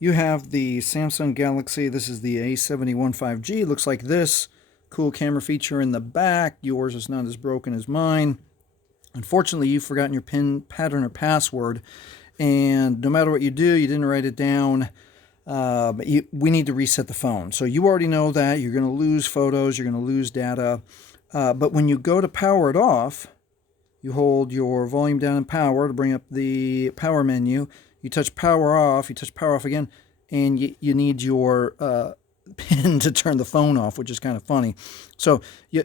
You have the Samsung Galaxy. This is the A71 5G. Looks like this. Cool camera feature in the back. Yours is not as broken as mine. Unfortunately, you've forgotten your PIN, pattern, or password. And no matter what you do, you didn't write it down. We need to reset the phone. So you already know that. You're going to lose photos. You're going to lose data. But when you go to power it off, you hold your volume down and power to bring up the power menu. You touch power off, you touch power off again, and you need your pin to turn the phone off, which is kind of funny. So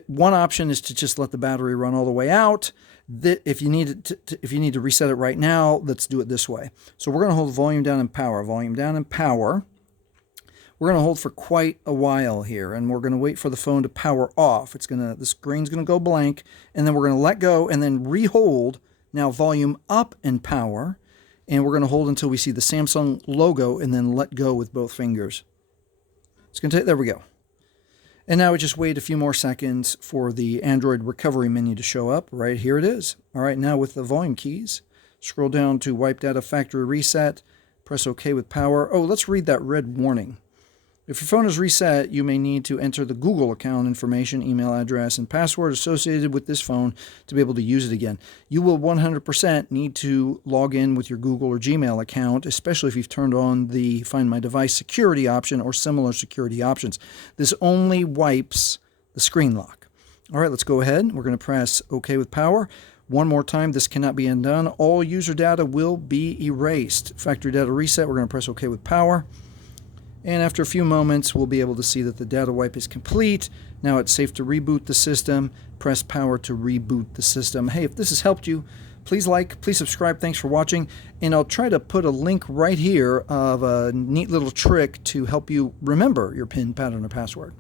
one option is to just let the battery run all the way out. If you need to reset it right now, let's do it this way. So we're going to hold volume down and power, volume down and power. We're going to hold for quite a while here, and we're going to wait for the phone to power off. The screen's going to go blank, and then we're going to let go and then re-hold. Now volume up and power, and we're going to hold until we see the Samsung logo and then let go with both fingers. It's going to take, there we go. And now we just wait a few more seconds for the Android recovery menu to show up. Right here it is. All right, now with the volume keys, scroll down to wipe data factory reset, press OK with power. Oh, let's read that red warning. If your phone is reset, you may need to enter the Google account information, email address, and password associated with this phone to be able to use it again. You will 100% need to log in with your Google or Gmail account, especially if you've turned on the Find My Device security option or similar security options. This only wipes the screen lock. All right, let's go ahead. We're going to press OK with power. One more time, this cannot be undone. All user data will be erased. Factory data reset, we're going to press OK with power. And after a few moments, we'll be able to see that the data wipe is complete. Now it's safe to reboot the system. Press power to reboot the system. Hey, if this has helped you, please like, please subscribe. Thanks for watching. And I'll try to put a link right here of a neat little trick to help you remember your PIN, pattern, or password.